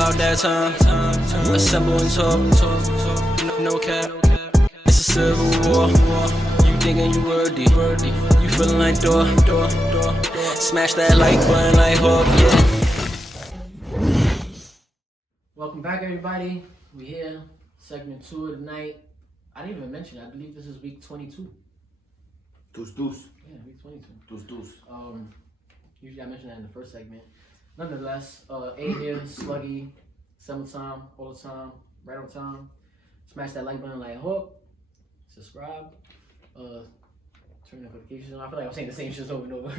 about that time. Assemble and talk. No cap. It's a civil war. You thinking you worthy. You feeling like door. Smash that like button like Hawk, yeah. Welcome back, everybody. We here, segment 2 of the night. I didn't even mention it. I believe this is week 22. Deuce. Yeah, week 22. Deuce. Usually I mention that in the first segment. Nonetheless, A here, sluggy, summertime, all the time, right on time. Smash that like button like Hawk. Subscribe. Turn notifications on. I feel like I'm saying the same shit over and over.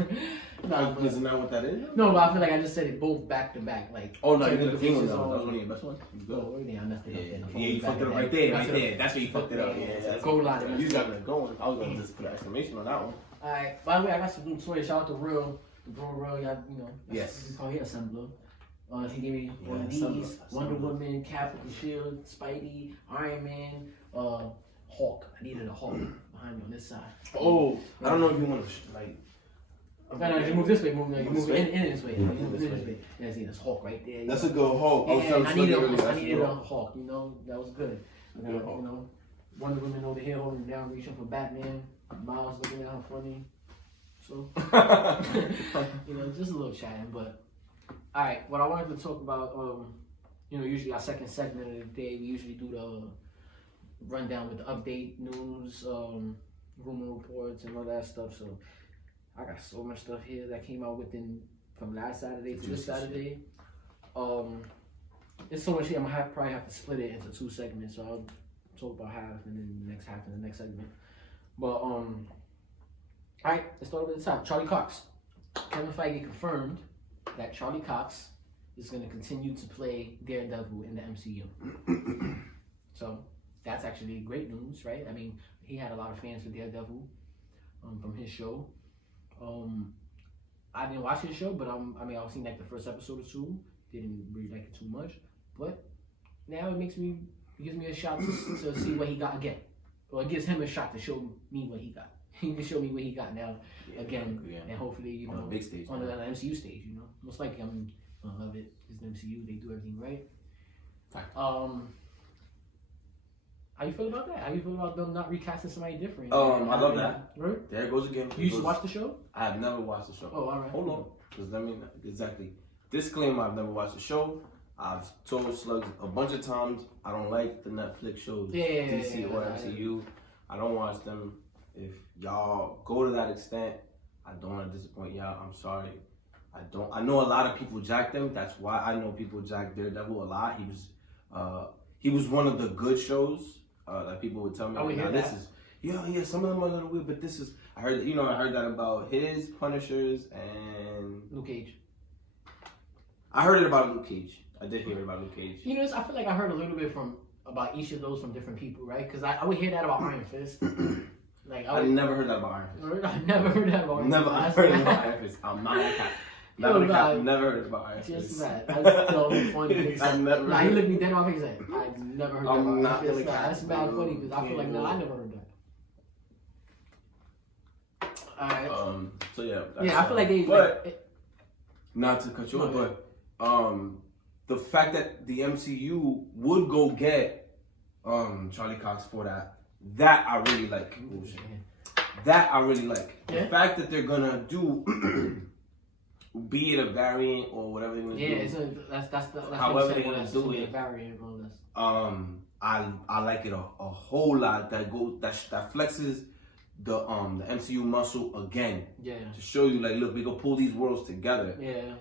Isn't that what that is? No, but I feel like I just said it both back to back. Like, oh no, you turn did the thing on that. notifications That was one of your best ones. Oh, yeah, I messed it up there. Yeah, you fucked it up right there. That's where you fucked it up. Yeah, Go line. You got it going. I was gonna just put an exclamation on that one. Alright, by the way, I got some new toys. Shout out to Real, the bro Real, y'all, you know. Yes. We call him assembler. He gave me one of these, Wonder Woman, Cap with the Shield, Spidey, Iron Man, Hawk. I needed a Hawk behind me on this side. Oh, I don't know if you want to like. No, you move this way, move in this way. Move this way. Yeah, see, there's Hawk right there. That's a good Hawk. Yeah, I needed a Hawk, you know, that was good. You know, Wonder Woman over here holding down, reaching for Batman. Miles looking at her funny. So, you know, just a little chatting, but. Alright, what I wanted to talk about, you know, usually our second segment of the day, we usually do the rundown with the update news, rumor reports, and all that stuff. So I got so much stuff here that came out from last Saturday to this Saturday. There's so much here, probably have to split it into 2 segments. So I'll talk about half and then the next half in the next segment. But alright, let's start over the top. Charlie Cox. Kevin Feige confirmed that Charlie Cox is going to continue to play Daredevil in the MCU. So that's actually great news, right? I mean, he had a lot of fans for Daredevil from his show. I didn't watch his show, but I mean, I've seen like the first episode or 2. Didn't really like it too much, but now it gives me a shot to see what he got again. Well, it gives him a shot to show me what he got. He can show me what he got now again, and hopefully, you know, on the big stage, on the MCU stage, you know. Most likely, I'm gonna love it. It's the MCU; they do everything right. How you feel about that? How you feel about them not recasting somebody different? I love that. Right? There it goes again. You used to watch the show? I have never watched the show. Oh, all right. Hold on, because I mean, exactly. Disclaimer: I've never watched the show. I've told Slugs a bunch of times I don't like the Netflix shows, DC or MCU. I don't watch them. If y'all go to that extent, I don't want to disappoint y'all. I'm sorry. I know a lot of people jack them. That's why I know people jack Daredevil a lot. He was one of the good shows that people would tell me. Oh, we hear this is some of them are a little weird, but this is I heard that about his Punishers and Luke Cage. I heard it about Luke Cage. I did hear it about Luke Cage. You know, I feel like I heard a little bit about each of those from different people, right? Because I would hear that about Iron Fist. Like I never heard that about Iron Fist. I never heard that about Iron Fist. Never heard about Iron Fist. I'm not a cat. Never heard about Iron Fist. Just that. That's so funny. I never. He looked me dead in my face like, I've never heard that about Iron Fist. That's bad funny because I feel like, no, I never heard that. Alright. So yeah. I feel like they. But not to cut you off, but the fact that the MCU would go get Charlie Cox for that I really like. That I really like. The fact that they're gonna do, be it a variant or whatever they're gonna do. Yeah, that's however they're gonna do it. A variant, more or less. I like it a whole lot. That flexes the MCU muscle again. Yeah. To show you like, look, we can pull these worlds together. Yeah.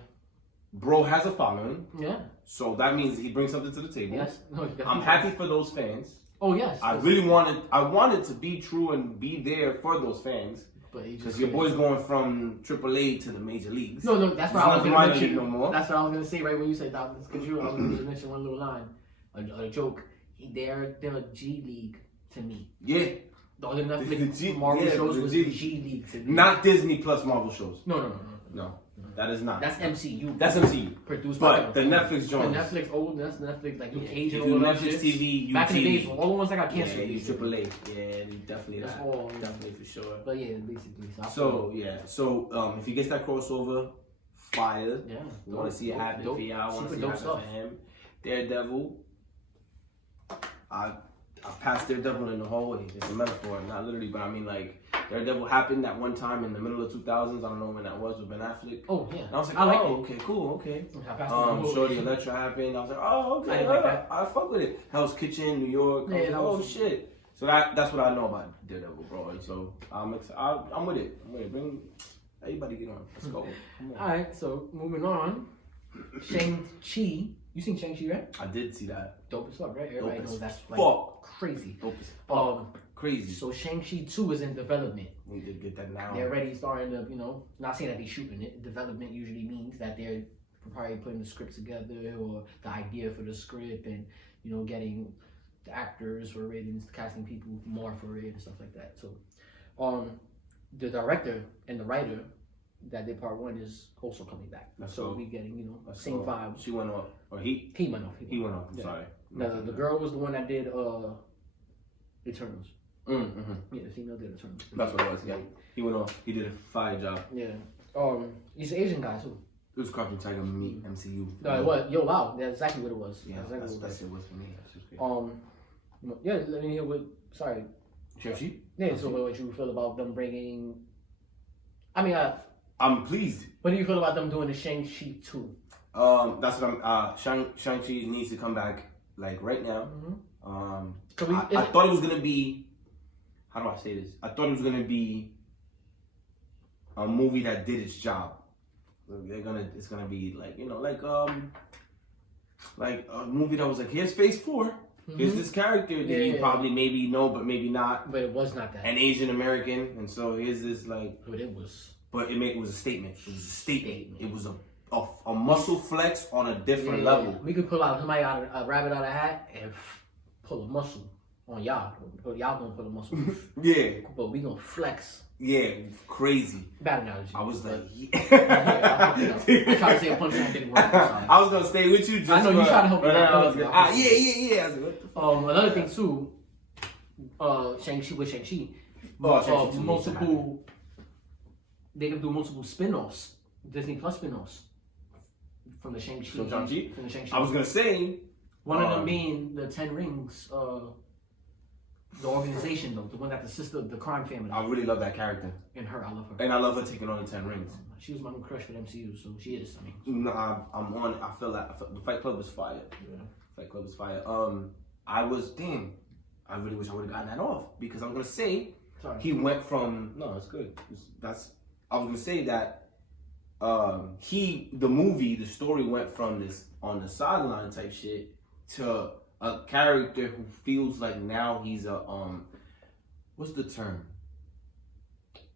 Bro has a following. Yeah. So that means he brings something to the table. Yes. No, I'm happy for those fans. Oh yes. I wanted to be true and be there for those fans. Because your boy's going from AAA to the major leagues. No, that's what I was going to mention. No more. That's what I was going to say right when you said that. Because I was going to mention one little line, a joke. They're a G League to me. Yeah. The other Netflix Marvel shows was the G League to me. Not Disney plus Marvel shows. No. That is not. That's MCU. That's MCU. Produced but the Netflix joints. The Netflix old, that's Netflix like Luke Cage and all all Netflix TV, back in the days, all the ones that got canceled. Yeah, AAA. Yeah, definitely that's that. all, definitely for sure. But yeah, basically. So if he gets that crossover, fire. Yeah. We want to see it happen for y'all. I want to see it happen for him. Daredevil. I passed Daredevil in the hallway. It's a metaphor, not literally, but I mean like Daredevil happened that one time in the middle of 2000s. I don't know when that was with Ben Affleck. Oh yeah. And I was like, okay, cool, okay. Shorty Electra happened. I was like, oh, okay. I like that. I fuck with it. Hell's Kitchen, New York. Yeah, that was shit. So that's what I know about Daredevil, bro. And so I'm with it. I'm with it. Bring everybody get on. Let's go. Come on. All right. So moving on, Shang-Chi. You seen Shang-Chi, right? I did see that. Dope as fuck, right? Everybody knows that's like crazy. Dope as fuck. Crazy. So Shang-Chi 2 is in development. We need to get that now. They're already starting to, not saying that they're shooting it. Development usually means that they're probably putting the script together or the idea for the script and, getting the actors for it and casting people more for it and stuff like that. So, the director and the writer that did part 1 is also coming back. So we getting, same vibes. She went off. Or he? He went off. He went off. I'm sorry. The girl was the one that did Eternals. Mm-hmm. Yeah, the female did Eternals. That's what it was. Yeah, he went off. He did a fire job. Yeah. He's an Asian guy too. It was Crouching Tiger, Meet MCU. No, it was. Yo, wow, that's exactly what it was. Yeah, that's what it was for me. Yeah. Let me hear what. Sorry. Shang-Chi? Yeah. So, what you feel about them bringing? I'm pleased. What do you feel about them doing the Shang-Chi 2? That's what I'm. Shang-Chi needs to come back like right now. Mm-hmm. I thought it was gonna be. How do I say this? I thought it was gonna be a movie that did its job. It's gonna be like a movie that was like, here's Phase 4. Mm-hmm. Here's this character that you probably maybe know, but maybe not. But it was not that. An Asian American, and so here's this like. But it was. But it was a statement. It was a statement. It was a muscle flex on a different level. We could pull out somebody a rabbit out of a hat and pull a muscle on y'all. Y'all gonna pull a muscle. Yeah. But we gonna flex. Yeah, crazy. Bad analogy. I was like, I tried to say a punchline didn't work. I was gonna stay with you. Just I know you trying to help me out. I was like, yeah. I was like, what the fuck? Another thing too. Shang-Chi with Shang-Chi. Multiple. They can do multiple spin-offs, Disney Plus spin-offs from the Shang-Chi. From Shang-Chi? From the Shang-Chi. I was gonna say one of them being the 10 Rings, the organization though, the one that the sister, the crime family. I really love that character. And her, I love her. And I love her taking on the 10 Rings. She was my new crush for the MCU, so she is. No, I'm on. I feel like the Fight Club is fire. Yeah. Fight Club is fire. I really wish I would have gotten that off because I'm gonna say. Sorry. He went from it's good. I was gonna say that the story went from this on the sideline type shit to a character who feels like now he's a what's the term?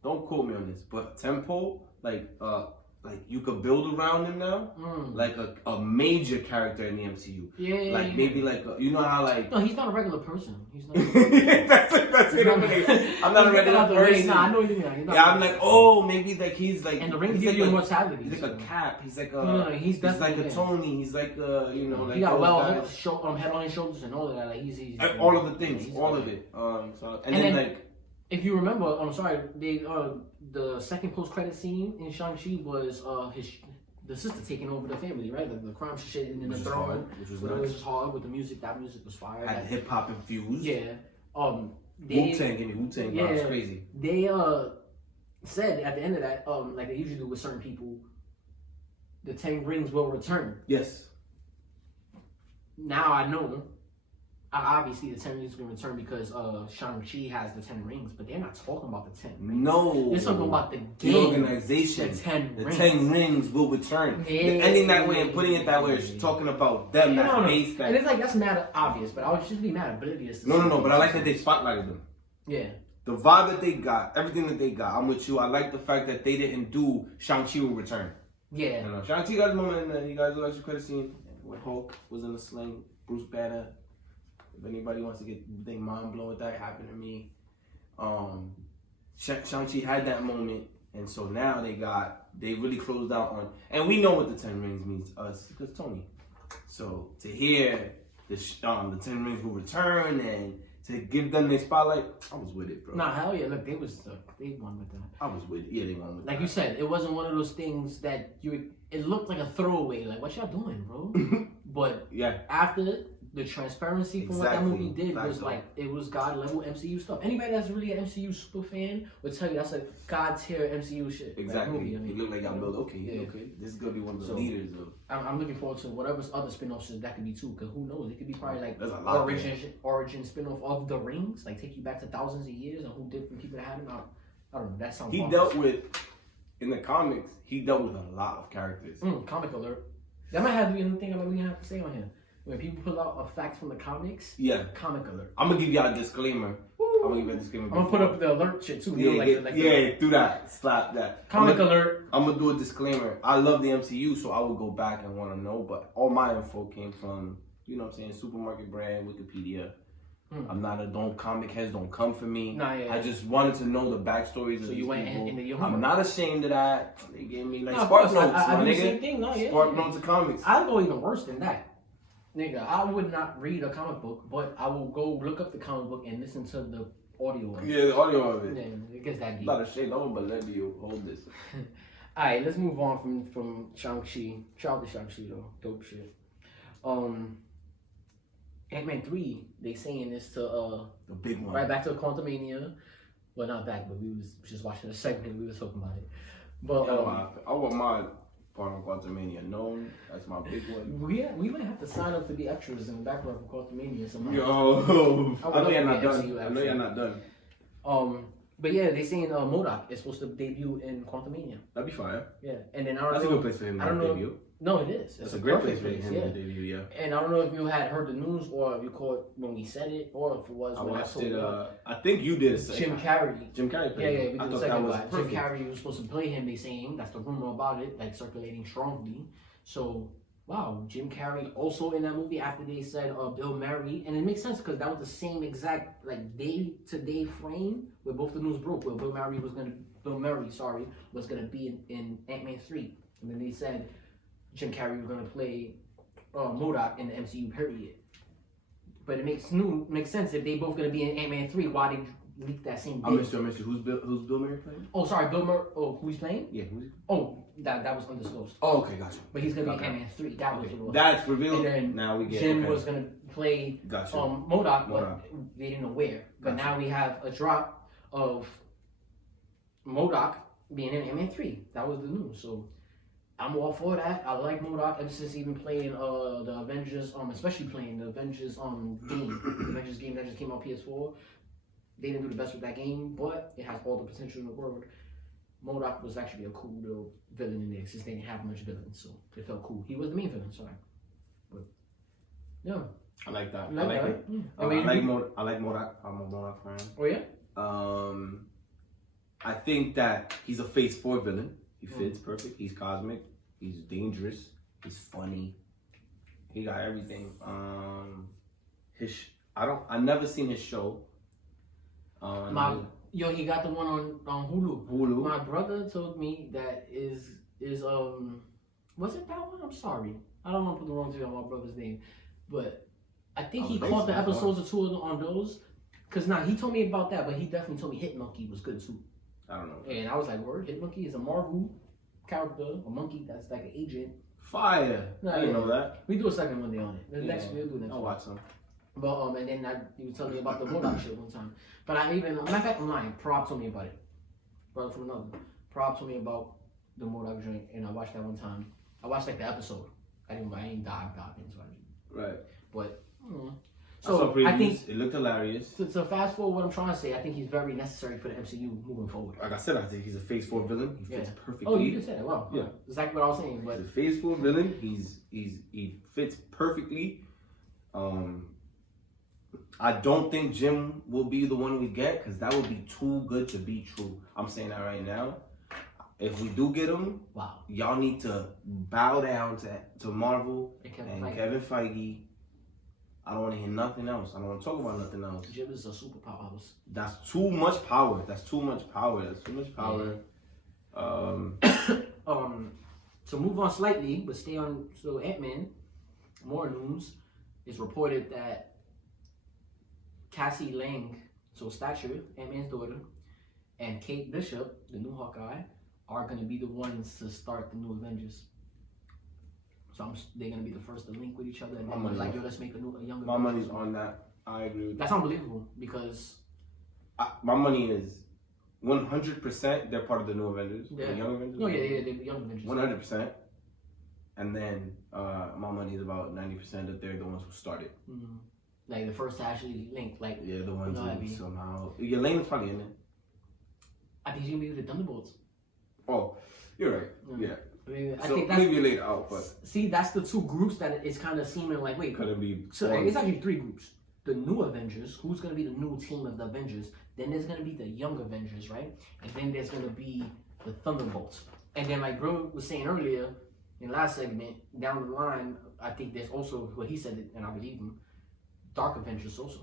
Don't quote me on this, but tempo like you could build around him now, like a major character in the MCU. Yeah. Maybe like you know how like. No, he's not a regular person. He's not. that's it. I'm not a regular person. Nah, I know what you mean. I'm like, oh, maybe like he's like. And the ring gives you immortality. He's like a Cap. He's like a. No, he's like a Tony. He's like a like. He got head on his shoulders and all of that. Like he's all of the things, all of it. And then like. If you remember, I'm sorry, the second post-credit scene in Shang-Chi was the sister taking over the family, right? The crime shit and then the throne. Which was nice. It was just hard with the music. That music was fire. Had hip hop infused. Yeah. Wu-Tang, give me Wu-Tang. Yeah, it's crazy. They said at the end of that, like they usually do with certain people, the 10 rings will return. Yes. Now I know. Obviously, the 10 rings are going to return because Shang-Chi has the 10 rings, but they're not talking about the 10 rings. No. They're talking about the game. The organization. The 10 rings will return. Yeah. Ending that way and putting it that way is talking about them, that base. And it's like, that's mad obvious, but I would just be mad oblivious. No, but I like that they spotlighted them. Yeah. The vibe that they got, everything that they got, I'm with you. I like the fact that they didn't do Shang-Chi will return. Yeah. Shang-Chi got the moment, and you guys look at your credit scene when Hulk was in the sling, Bruce Banner. If anybody wants to get their mind blown with that, happened to me. Shang-Chi had that moment, and so now they really closed out on, and we know what the 10 rings means to us because Tony. So to hear the 10 rings will return and to give them their spotlight, I was with it, bro. Nah, hell yeah, look, they won with that. I was with it. Yeah, they won with like that. You said, it wasn't one of those things that it looked like a throwaway. Like, what y'all doing, bro? But yeah, after the transparency from what that movie did was like, it was God level MCU stuff. Anybody that's really an MCU super fan would tell you that's like God tier MCU shit. Exactly. Like movie, I mean, It looked like y'all built. Okay. This is gonna be one of the leaders of. I'm looking forward to whatever other spin-offs that could be too. Cause who knows? It could be probably like origin spin-off of the Rings, like take you back to thousands of years and who different people that had them. I don't know. That sounds. He dealt with in the comics. He dealt with a lot of characters. Comic alert. That might have to be anything I'm gonna have to say on here. When people pull out a fact from the comics, comic alert. I'm gonna give y'all a disclaimer. I'm gonna put up the alert shit too. Do that. Slap that. Comic alert. I'm gonna do a disclaimer. I love the MCU, so I would go back and want to know. But all my info came from, you know what I'm saying, supermarket brand, Wikipedia. I'm not comic heads don't come for me. I just wanted to know the backstories of these people. I'm not ashamed of that. They gave me like Spark Notes. I do the same thing. Spark Notes of comics. I'll go even worse than that. Nigga, I would not read a comic book, but I will go look up the comic book and listen to the audio of it. Yeah, the audio of it. Yeah, it gets that deep. Not ashamed of it, but let me hold this. Alright, let's move on from Shang-Chi. Shout out to Shang-Chi though. Dope shit. Ant-Man 3, they saying this to the big one. Right back to Quantumania. Well, not back, but we was just watching a segment. We was talking about it. But I want my part on Quantumania known. That's my big one. We might have to sign up to be extras in the background for Quantumania somehow. Yo, I know you're not done. I know you're not done. But yeah, they saying MODOK is supposed to debut in Quantumania. That'd be fine. Yeah, and then I don't know. That's a good place for him to debut. No, it is. It's a great place for him to debut. Yeah. And I don't know if you had heard the news or if you caught when we said it or if it was. I watched it. I think you did a second. Jim Carrey. Jim Carrey. Yeah. We did a second about Jim Carrey was supposed to play him. They saying that's the rumor about it, like circulating strongly. So. Wow, Jim Carrey also in that movie after they said Bill Murray, and it makes sense because that was the same exact like day-to-day frame where both the news broke, where Bill Murray was gonna be in Ant-Man 3, and then they said Jim Carrey was gonna play MODOK in the MCU period. But it makes sense if they both gonna be in Ant-Man 3. Why they leak that same day? I missed you. Who's Bill Murray playing? Oh, sorry, Bill Murray. Oh, who he's playing? Yeah, who's? Oh, that was undisclosed. Oh, okay, gotcha. But he's gonna be Ant-Man 3. That was the that's revealed. And then now we get Jim was gonna play MODOK, but they didn't know where. But now we have a drop of MODOK being in Ant-Man 3. That was the news. So I'm all for that. I like MODOK ever since even playing the Avengers, especially playing the Avengers game. The Avengers game that just came out PS4. They didn't do the best with that game, but it has all the potential in the world. MODOK was actually a cool little villain in there since they didn't have much villains, so it felt cool. He was the main villain, sorry. But yeah. I like that. I like it. Yeah. I like MODOK. I'm a MODOK fan. Oh yeah? I think that he's a Phase 4 villain. He fits perfect. He's cosmic. He's dangerous. He's funny. He got everything. I never seen his show. He got the one on Hulu. My brother told me that is was it that one? I'm sorry. I don't want to put the wrong thing on my brother's name. But I think he caught the episodes or two on those. Cause he told me about that, but he definitely told me Hit Monkey was good too. I don't know. And I was like, word, Hit Monkey is a Marvel character, a monkey that's like an agent. Fire. I didn't know that. We do a second one day on it. Next we'll do next. I'll watch some. But and then he was telling me about the MODOK shit one time. But matter of fact, I'm lying. Prob told me about it. Brother from another. Prob told me about the MODOK joint, and I watched that one time. I watched like the episode. I ain't dive into it. Right. But so I think it looked hilarious. To fast forward, what I'm trying to say, I think he's very necessary for the MCU moving forward. Like I said, I think he's a Phase 4 villain. He fits perfectly. Oh, you just said it. Well, yeah, exactly what I was saying. But he's a Phase 4 villain. He fits perfectly. I don't think Jim will be the one we get because that would be too good to be true. I'm saying that right now. If we do get him, y'all need to bow down to Marvel and Kevin Feige. I don't want to hear nothing else. I don't want to talk about nothing else. Jim is a superpower. That's too much power. To move on slightly, but stay on Ant-Man. More news. It's reported that Cassie Lang, Stature, Ant-Man's daughter, and Kate Bishop, the new Hawkeye, are going to be the ones to start the new Avengers. So they're gonna be the first to link with each other, and My then money's like, on- yo, let's make a younger. My money's on that. I agree with That's that. unbelievable because My money is 100%. They're part of the new Avengers. Yeah. The young Avengers. no, yeah, they're young Avengers. 100%. And then my money is about 90% that they're the ones who started. Mm-hmm. Like the first to actually link, like Yeah, the ones No, I who mean- somehow. Yelena's probably in there. I think he's gonna be with the Thunderbolts. Oh, you're right. Mm. Yeah. I mean, I So think that's maybe later out, but see, that's the two groups that it's kind of seeming like wait. could it be? So it's actually three groups. The new Avengers, who's gonna be the new team of the Avengers. Then there's gonna be the young Avengers, right? And then there's gonna be the Thunderbolts. And then like bro was saying earlier in the last segment, down the line, I think there's also what he said, and I believe him, Dark Avengers also.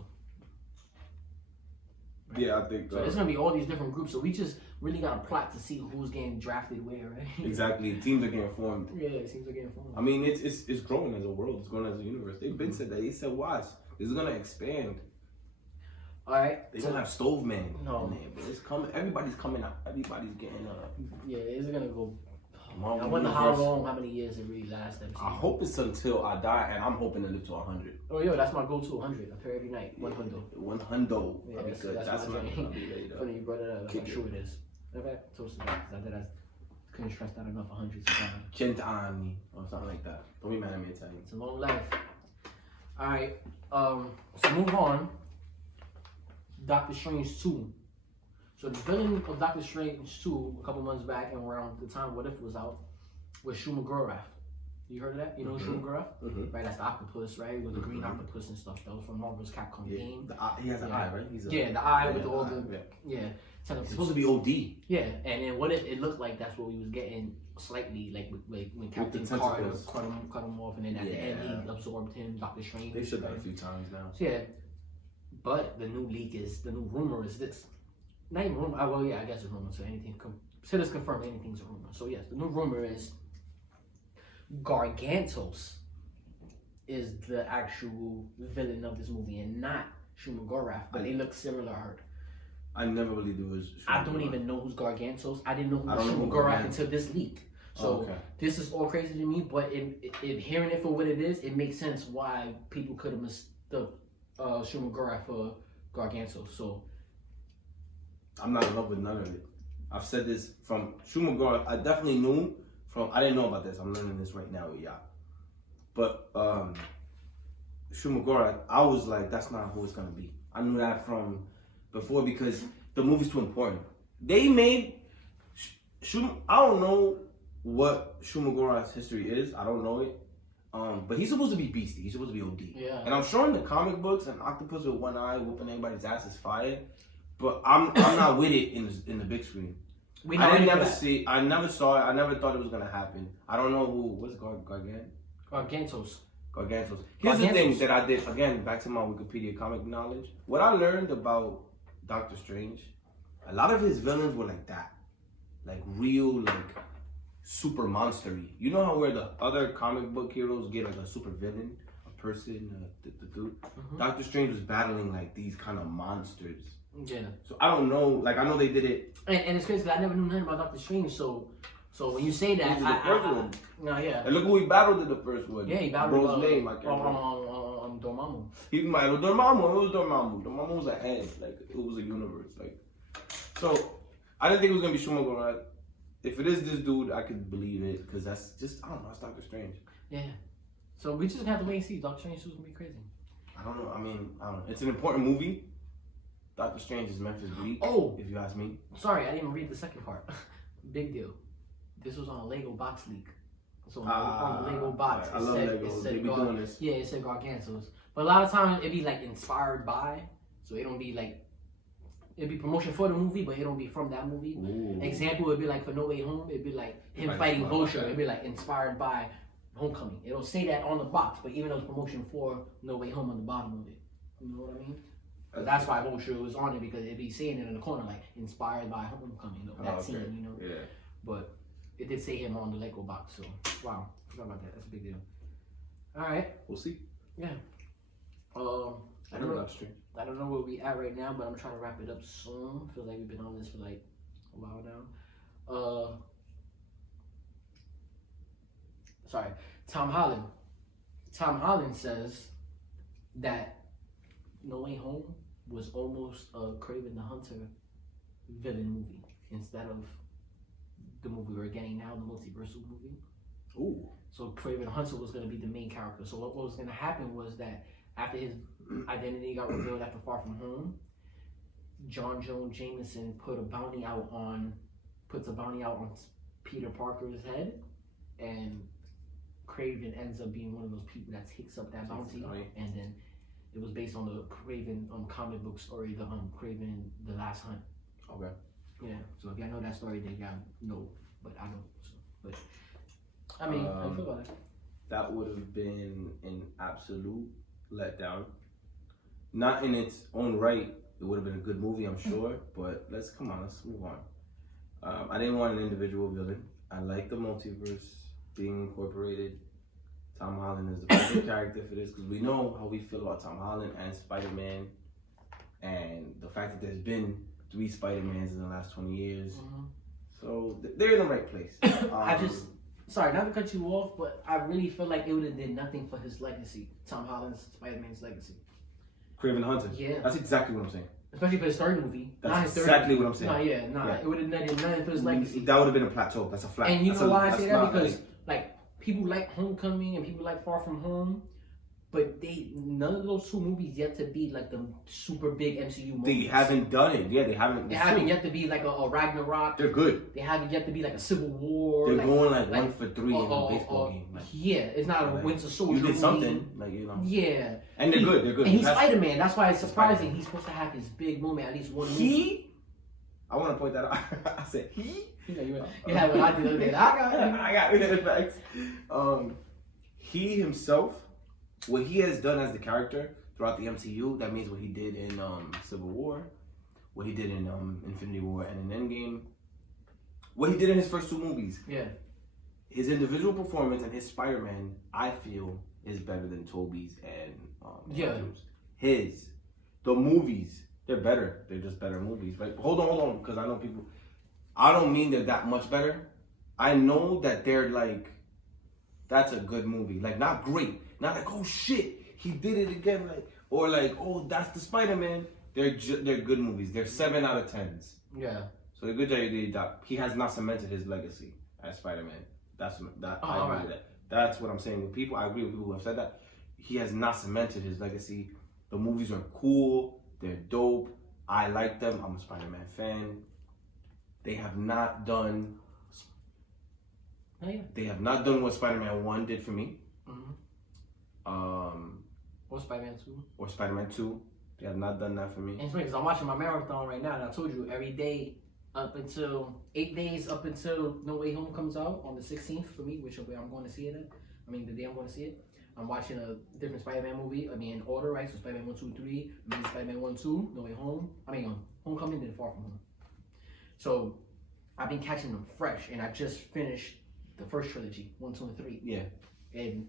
Yeah, I think. So there's gonna be all these different groups. So we just really got a plot to see who's getting drafted where, right? Exactly. Teams are getting formed. Yeah, it seems like getting formed. I mean, it's growing as a world. It's growing as a universe. They've been said that. They said, watch, this is gonna expand. All right. They don't have Stove Man No. in there, but it's coming. Everybody's coming out. Everybody's getting Yeah, it's gonna go. Marvel I wonder how Universe. long, how many years it really lasts. I hope it's until I die, and I'm hoping to live to 100. Oh, yo, that's my go-to 100. I pray every night. 100. 100. Yeah, That'd be good. That's my my dream. I'll be later. Funny you brought it up. Kick I'm it. sure it is. Okay, toast to that. Because I couldn't stress that enough. 100. Cent'anni or something like that. Don't be mad at me, Italian. It's a long life. All right. So move on. Doctor Strange 2. So the villain of Doctor Strange 2 a couple months back and around the time What If was out was Shuma-Gorath. You heard of that? You know Shuma-Gorath? Mm-hmm. Right, that's the octopus, right? With the green octopus and stuff. That was from Marvel's Capcom Yeah. game. He has an Yeah. eye, right? He's Yeah, the eye with yeah, all the the eye, yeah. It's tentacles. supposed to be OD. Yeah, and then what if it looked like that's what we was getting slightly like when Captain Carter tentacles. cut him off, and then at the end Yeah. he absorbed him, Doctor Strange. They should that right? a few times now. So yeah, but the new rumor is this. Not even rumor. Well, yeah, I guess it's rumor. So anything, so it's confirmed. Anything's a rumor. So yes, the new rumor is Gargantos is the actual villain of this movie, and not Shuma-Gorath. But they look similar. I heard. I never believed it was. I don't even know who's Gargantos. I didn't know I who don't know who Shuma-Gorath Gargantos- until this leak. So okay. this is all crazy to me. But in hearing it for what it is, it makes sense why people could have mistook Shuma-Gorath for Gargantos. So I'm not in love with none of it. I've said this from Shuma-Gorath. I definitely knew from. I didn't know about this. I'm learning this right now with y'all. But Shuma-Gorath, I was like, that's not who it's gonna be. I knew that from before because the movie's too important. They made I don't know what Shuma-Gorath's history is. I don't know it. But he's supposed to be beastie. He's supposed to be OD. yeah, And I'm sure in the comic books, an octopus with one eye whooping everybody's ass is fire. But I'm not with it in the big screen. we I didn't never that. see. I never saw it. I never thought it was gonna happen. I don't know who. What's Gargantos? Gargantos. Here's the thing Gargantos. that I did. Again, back to my Wikipedia comic knowledge. What I learned about Doctor Strange, a lot of his villains were like that, like real, like super monstery. You know how where the other comic book heroes get like a super villain, a person, Doctor Strange was battling like these kind of monsters. Yeah, So I don't know. Like I know they did it. and it's crazy 'cause I never knew nothing about Doctor Strange. So when you say that, This is the first one. No, yeah. And look who he battled in the first one. Yeah, he battled Bro's name. I can't remember. Dormammu. He might have Dormammu. It was Dormammu. Dormammu was a head. Like it was a universe. Like so, I didn't think it was gonna be Shuma-Gorath. If it is this dude, I could believe it because that's just I don't know. It's Doctor Strange. Yeah. So we just have to wait and see. Doctor Strange 2 is gonna be crazy. I don't know. I mean, I don't know. It's an important movie. Doctor Strange is Memphis Bleak. Oh, If you ask me. sorry, I didn't even read the second part. Big deal. This was on a Lego box leak. So on the Lego box, I love Legos. They be doing this. Yeah, it said Gargantos. But a lot of times it'd be like inspired by, so it don't be like it'd be promotion for the movie, but it don't be from that movie. Ooh. Example would be like for No Way Home, it'd be like him Like fighting inspired by Vulture. that. It'd be like inspired by Homecoming. It'll say that on the box, but even though it's promotion for No Way Home on the bottom of it. You know what I mean? But that's why Vulture was on it because it'd be saying it in the corner like inspired by Homecoming. That scene, you know. Yeah. But it did say him on the Lego box, so wow, forgot about that. That's a big deal. All right, We'll see. yeah. I know Doctor Strange. I don't know where we at right now, but I'm trying to wrap it up soon. Feels like we've been on this for like a while now. Sorry. Tom Holland. Tom Holland says that No Way Home was almost a KRAVEN the Hunter villain movie instead of the movie we're getting now, the multiversal movie. Ooh. So KRAVEN the Hunter was going to be the main character. So what was going to happen was that after his identity got revealed after Far From Home, John Jones Jameson puts a bounty out on Peter Parker's head, and KRAVEN ends up being one of those people that takes up that bounty, and then it was based on the KRAVEN comic book story, the KRAVEN the Last Hunt. Okay. Yeah. So if y'all know that story, then y'all know, but I don't. So, but I mean, how you feel about it? That would have been an absolute letdown. Not in its own right, it would have been a good movie, I'm sure. But let's move on. I didn't want an individual villain. I like the multiverse being incorporated. Tom Holland is the perfect character for this because we know how we feel about Tom Holland and Spider-Man, and the fact that there's been 3 Spider-Mans in the last 20 years. Mm-hmm. So they're in the right place. Sorry, not to cut you off, but I really feel like it would have did nothing for his legacy, Tom Holland's Spider-Man's legacy. KRAVEN Hunter. Yeah. That's exactly what I'm saying. Especially for his third movie. That's exactly what I'm saying. It would have done nothing for his legacy. That would have been a plateau. That's a flat. And you know why I say that? Because like people like Homecoming and people like Far From Home, but none of those 2 movies yet to be like the super big MCU movies. They haven't done it. Yeah, they haven't. They haven't yet to be like a Ragnarok. They're good. They haven't yet to be like a Civil War. They're going like 1 for 3 in a baseball game. Like, yeah, it's not a Winter Soldier. You did something, like, you know. Yeah. And they're good. They're good. And he's Spider-Man. That's why it's surprising. He's supposed to have his big moment at least one movie. I want to point that out. I said he. You had what I did the other day. I got it. Facts. He himself, what he has done as the character throughout the MCU, that means what he did in Civil War, what he did in Infinity War and in Endgame, what he did in his first 2 movies. Yeah. His individual performance and his Spider-Man, I feel, is better than Tobey's and Andrew's. The movies, they're better. They're just better movies. Right? Hold on, because I know people. I don't mean they're that much better. I know that they're like, that's a good movie. Like, not great. Not like, oh shit, he did it again. Like, or like, oh, that's the Spider-Man. They're good movies. They're 7 out of 10s. Yeah. So the good job he has not cemented his legacy as Spider-Man. I agree with that. That's what I'm saying with people. I agree with people who have said that. He has not cemented his legacy. The movies are cool. They're dope. I like them. I'm a Spider-Man fan. They have not done. They have not done what Spider-Man 1 did for me. Mm-hmm. Or Spider-Man 2. Or Spider-Man 2. They have not done that for me. And it's funny because I'm watching my marathon right now, and I told you every day up until 8 days up until No Way Home comes out on the 16th for me, which is where I'm going to see it at. I mean, the day I'm going to see it. I'm watching a different Spider-Man movie. I mean, in order, right? So Spider-Man 1, 2, 3. Then Spider-Man 1, 2. No Way Home. I mean, Homecoming, then Far From Home. So I've been catching them fresh, and I just finished the first trilogy, 1, 2, and 3. Yeah. And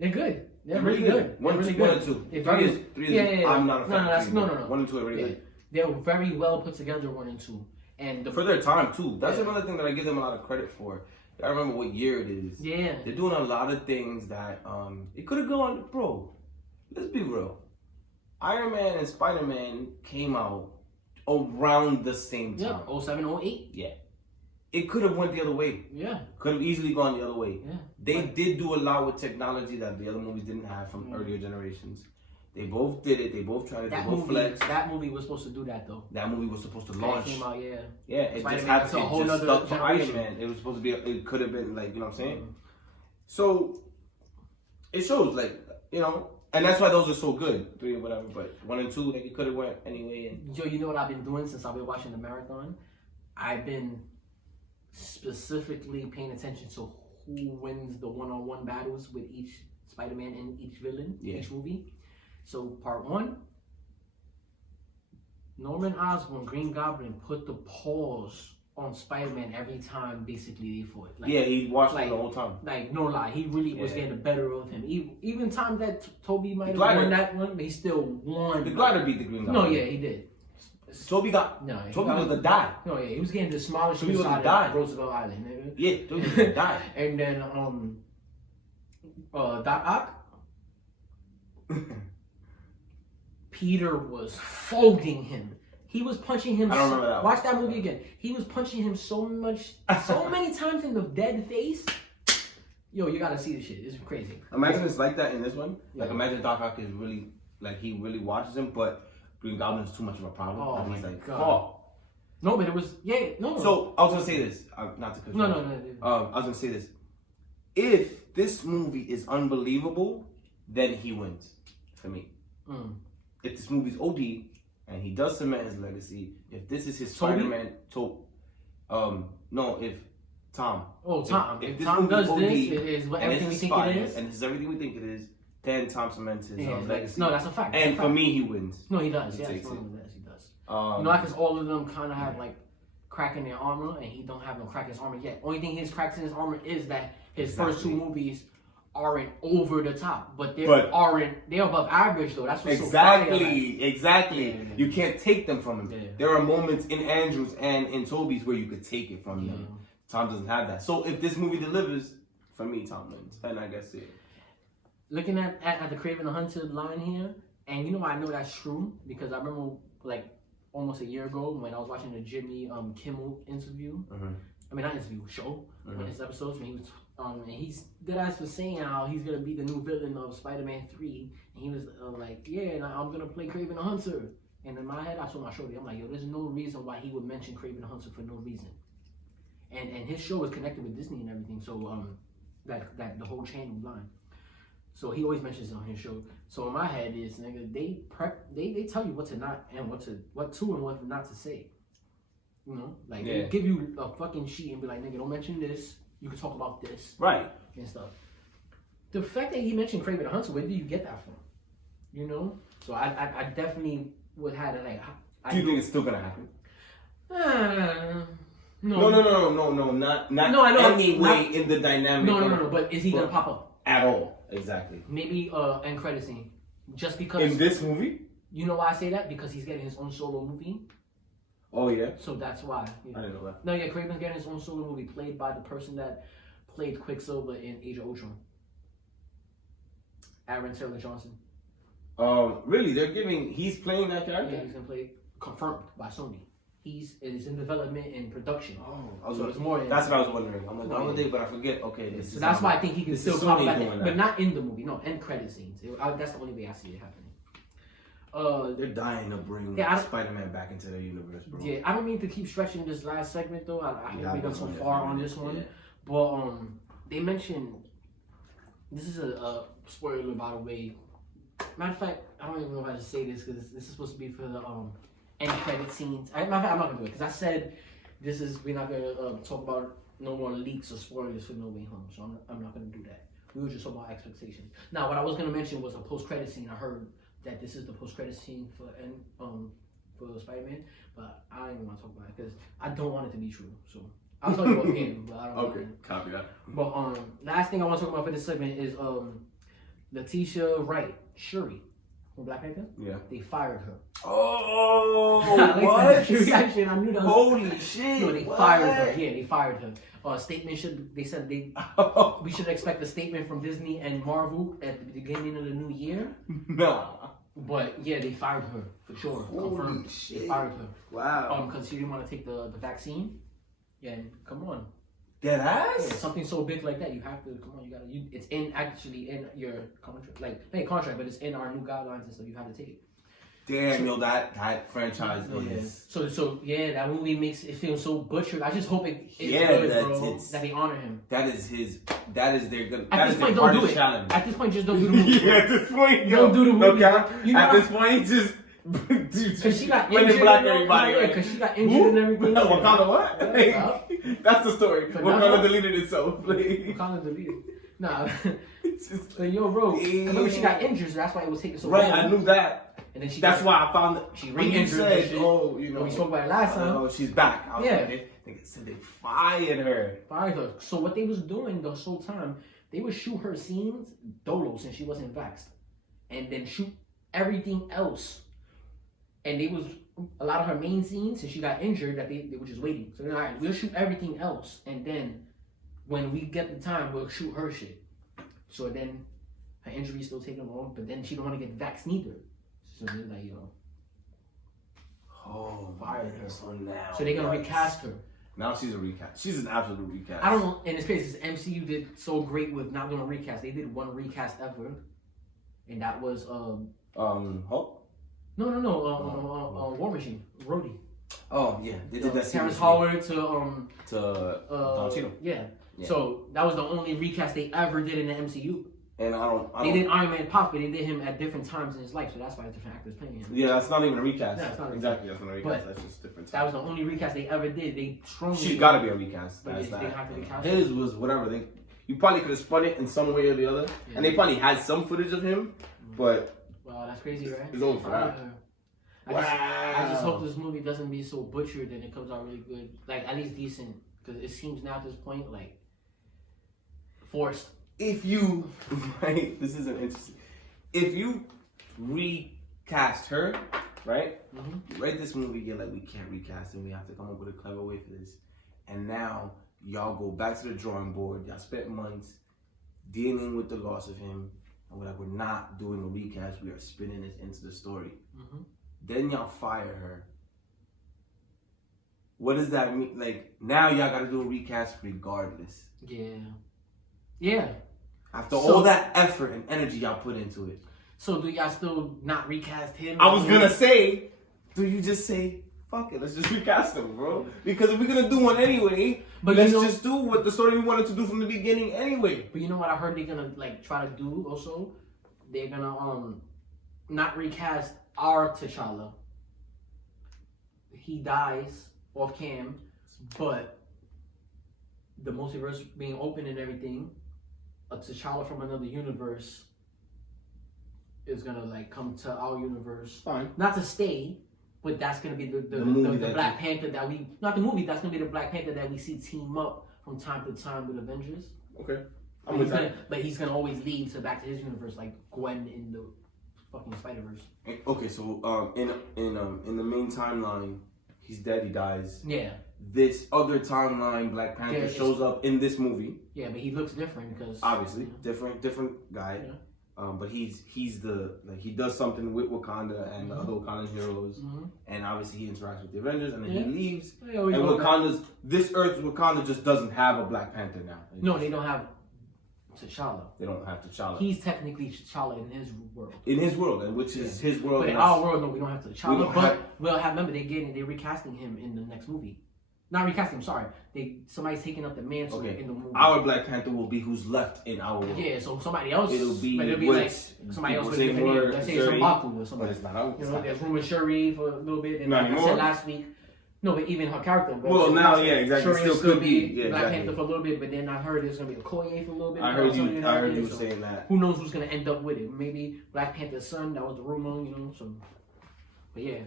they're good. They're really good. 1 and 2. 3 is I'm not a fan. No. 1 and 2 are really good. They're very well put together, 1 and 2. And for their time too. That's another thing that I give them a lot of credit for. I remember what year it is. Yeah. They're doing a lot of things that it could have gone, bro. Let's be real. Iron Man and Spider-Man came out around the same time. Yeah. 07, 08. Yeah. It could have went the other way. Yeah. Could have easily gone the other way. Yeah. They did do a lot with technology that the other movies didn't have from earlier generations. They both did it. They both tried it. They both flexed. That movie was supposed to do that though. That movie was supposed to launch. It came out, yeah. Yeah, it just had to whole just stuck for Iron Man. It was supposed to be. It could have been like, you know what I'm saying. Mm-hmm. So it shows, like, you know, and that's why those are so good. 3 or whatever, but 1 and 2, like, it could have went anyway. And yo, you know what I've been doing since I've been watching the marathon? I've been specifically paying attention to who wins the one-on-one battles with each Spider-Man and each villain, each movie. So part 1, Norman Osborn, Green Goblin, put the pause on Spider-Man every time basically they fought. Like, yeah, he watched it the whole time. Like, no lie, he really was getting the better of him. Even time that Toby might have won that one, but he still won. The Glider beat the Green Goblin. No, yeah, he did. Toby was gonna die. No, yeah, he was getting demolished Toby was gonna die. Roosevelt Island. Yeah, Toby was gonna die. And then Doc Ock, Peter was folding him. He was punching him. I don't remember that. Watch that movie again. He was punching him so many times in the dead face. Yo, you gotta see this shit. It's crazy. Imagine it's like that in this one. Yeah. Like, imagine Doc Ock is really, like, he really watches him, but Green Goblin's too much of a problem. Oh, and he's my like, God. fuck. No, but it was, no. So, I was gonna say this. Not to cut you off. No. I was gonna say this. If this movie is unbelievable, then he wins for me. If this movie's OD and he does cement his legacy, if this is his Spider-Man, if Tom. Oh, Tom. If If this Tom movie's does OD, this, it is what and everything we it's think fire, it is. and this is everything we think it is, then Tom cements his legacy. No, that's a fact. And for me, he wins. No, he does. He Yes, takes it. he does. You know, because all of them kind of have like crack in their armor, and he don't have no crack in his armor yet. Only thing his cracks in his armor is that his first two movies aren't over the top, but they're above average though. That's what's exactly. Yeah. You can't take them from him. Yeah. There are moments in Andrews and in Toby's where you could take it from them. Tom doesn't have that. So if this movie delivers, for me, Tom wins, and I guess it. Looking at the KRAVEN the Hunter line here, and you know I know that's true because I remember like almost a year ago when I was watching the Jimmy Kimmel interview. I mean, not interview, show, one of his episodes, when he was, and he's deadass was saying how he's gonna be the new villain of Spider-Man 3, and he was like, yeah, and I'm gonna play KRAVEN the Hunter. And in my head, I told my shorty, I'm like, yo, there's no reason why he would mention KRAVEN the Hunter for no reason. And his show is connected with Disney and everything, so that the whole chain of line. So he always mentions it on his show. So in my head is, nigga, they tell you what to not and what to and what not to say. You know, like they give you a fucking sheet and be like, nigga, don't mention this. You can talk about this, right, and stuff. The fact that he mentioned KRAVEN the Hunter, where do you get that from? You know, so I definitely would have it like. Do you think it's still gonna happen? No, not I know, anyway in the dynamic. No. But is he gonna pop up at all? Exactly. Maybe end credit scene, just because in this movie. You know why I say that? Because he's getting his own solo movie. Oh yeah. So that's why. Yeah. I didn't know that. No, yeah, KRAVEN's getting his own solo movie played by the person that played Quicksilver in Age of Ultron. Aaron Taylor Johnson. Really? He's playing that character? Yeah, he's gonna play, confirmed by Sony. It's in development and production. Oh, so it's more than that's what I was wondering. I'm like, the other day, but I forget. Okay, this so is that's why I think he can still pop back, but not in the movie. No, end credit scenes. That's the only way I see it happening. They're dying to bring Spider-Man back into their universe, bro. Yeah, I don't mean to keep stretching this last segment though. I hope we got so far on this one, but they mentioned this is a spoiler by the way. Matter of fact, I don't even know how to say this because this is supposed to be for the end credit scenes. Matter of fact, I'm not gonna do it because I said we're not gonna talk about no more leaks or spoilers for No Way Home, so I'm not gonna do that. We were just talking about expectations. Now, what I was gonna mention was a post-credit scene. I heard that this is the post-credit scene for Spider-Man, but I don't even want to talk about it because I don't want it to be true. So I'll talk about him, but I don't. Okay, copy that. But last thing I want to talk about for this segment is Letitia Wright, Shuri, from Black Panther. Yeah. They fired her. Oh, what? Reaction. I knew that. Holy shit! No, they fired her. Yeah, they fired her. Statement they said we should expect a statement from Disney and Marvel at the beginning of the new year. Nah. But yeah, they fired her for sure. Confirmed. Shit. They fired her. Wow. Because she didn't want to take the vaccine. Yeah, come on. Dead ass? Yeah, something so big like that, you have to come on. It's actually in your contract, like not contract, but it's in our new guidelines and stuff. You have to take it. Damn, yo, that franchise is. So yeah, that movie makes it feel so butchered. I just hope it's good, bro. That they honor him. That is their good. At this point, don't do it. Challenge. At this point, just don't do the movie. Yeah, at this point, don't do the movie. Okay. At this point, just. Because she got injured. Because she got injured and everything. Wakanda what? That's the story. Wakanda deleted itself. Wakanda deleted. Nah. Yo, bro. Remember she got injured, so that's why it was taking so long. Right, I knew that. And then that's why I found that. She re-injured. Oh, you know. We spoke about it last time. Oh, she's back. They said they fired her. So what they was doing the whole time, they would shoot her scenes dolo since she wasn't vaxxed, and then shoot everything else. And they was a lot of her main scenes since she got injured that they were just waiting. So they're like, we'll shoot everything else, and then when we get the time, we'll shoot her shit. So then her injury is still taking long, but then she don't want to get vaxxed neither. So they're like, yo, fired her. So now, so they're gonna recast her. Now she's a recast. She's an absolute recast. I don't. In this case, MCU did so great with not doing a recast. They did one recast ever, and that was Hulk. No. War Machine, Rhodey. Oh yeah, they did that. Terrence Howard to Don Cheadle. Yeah. So that was the only recast they ever did in the MCU. And They did Iron Man pop, but they did him at different times in his life, so that's why different actors playing him. Yeah, that's not even a recast. Yeah, it's not exactly. That's not a recast. But that's just different. That was the only recast they ever did. They strongly. She's got to be a recast. But they have to recast. His was whatever. You probably could have spun it in some way or the other, and they probably had some footage of him, but. Wow, that's crazy, right? It's over for that. I just hope this movie doesn't be so butchered and it comes out really good, like at least decent, because it seems now at this point like forced. If you, right, this isn't interesting. If you recast her, right? You write this movie, you're like, we can't recast him. We have to come up with a clever way for this. And now y'all go back to the drawing board. Y'all spent months dealing with the loss of him, and we're like, we're not doing a recast. We are spinning this into the story. Then y'all fire her. What does that mean? Like, now y'all gotta do a recast regardless. Yeah. After all that effort and energy y'all put into it. So do y'all still not recast him? I was gonna say, do you just say, fuck it, let's just recast him, bro? Because if we're gonna do one anyway, let's just do what the story we wanted to do from the beginning anyway. But you know what I heard they're gonna like try to do also? They're gonna not recast our T'Challa. He dies off cam, but the multiverse being open and everything, a T'Challa from another universe is gonna like come to our universe. Fine. Not to stay, but that's gonna be the Black Panther that we that's gonna be the Black Panther that we see team up from time to time with Avengers. Okay. But he's gonna always leave to back to his universe like Gwen in the fucking Spider-Verse. Okay, so in the main timeline, he's dead, he dies. Yeah. This other timeline, Black Panther shows up in this movie. Yeah, but he looks different because obviously different guy. Yeah. But he's he does something with Wakanda and the other Wakandan heroes, and obviously he interacts with the Avengers, and then he leaves. And Wakanda's this Earth's Wakanda just doesn't have a Black Panther now. No, they don't have T'Challa. They don't have T'Challa. He's technically T'Challa in his world. In his world, and which is his world. But in our world, no, we don't have T'Challa. Remember they're recasting him in the next movie. Not recasting him, sorry. Somebody's taking up the mantle in the movie. Our Black Panther will be who's left in our world. Yeah, so somebody else. It'll be like somebody else with a different name. Let's say it's M'Baku or somebody. But it's not out. There's rumor SHURI for a little bit, and not like I said last week. No, but even her character. Well, now, yeah, exactly. SHURI still could be Black Panther for a little bit, but then I heard there's gonna be a Okoye for a little bit. I heard you saying that. Who knows who's gonna end up with it? Maybe Black Panther's son. That was the rumor, So, but yeah.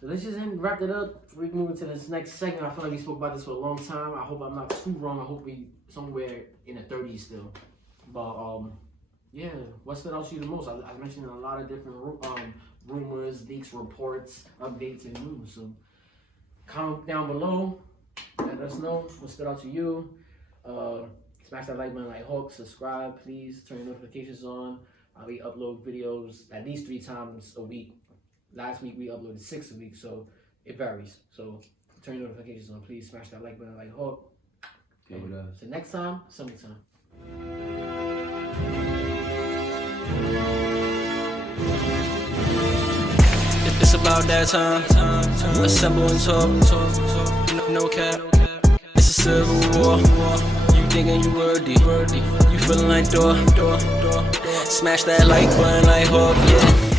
So let's just wrap it up. We can move into this next segment. I feel like we spoke about this for a long time. I hope I'm not too wrong. I hope we somewhere in the 30s still. But yeah, what stood out to you the most? I mentioned a lot of different rumors, leaks, reports, updates, and news. So comment down below. Let us know what stood out to you. Smash that like button like Hulk. Subscribe, please. Turn your notifications on. We upload videos at least 3 times a week. Last week we uploaded 6 a week, so it varies. So turn your notifications on, please. Smash that like button like Hulk. Okay. So next time, summertime. It's about that time. Assemble and talk. No cap. It's a civil war. You thinking you worthy? You feeling like door. Smash that like button like Hulk. Yeah.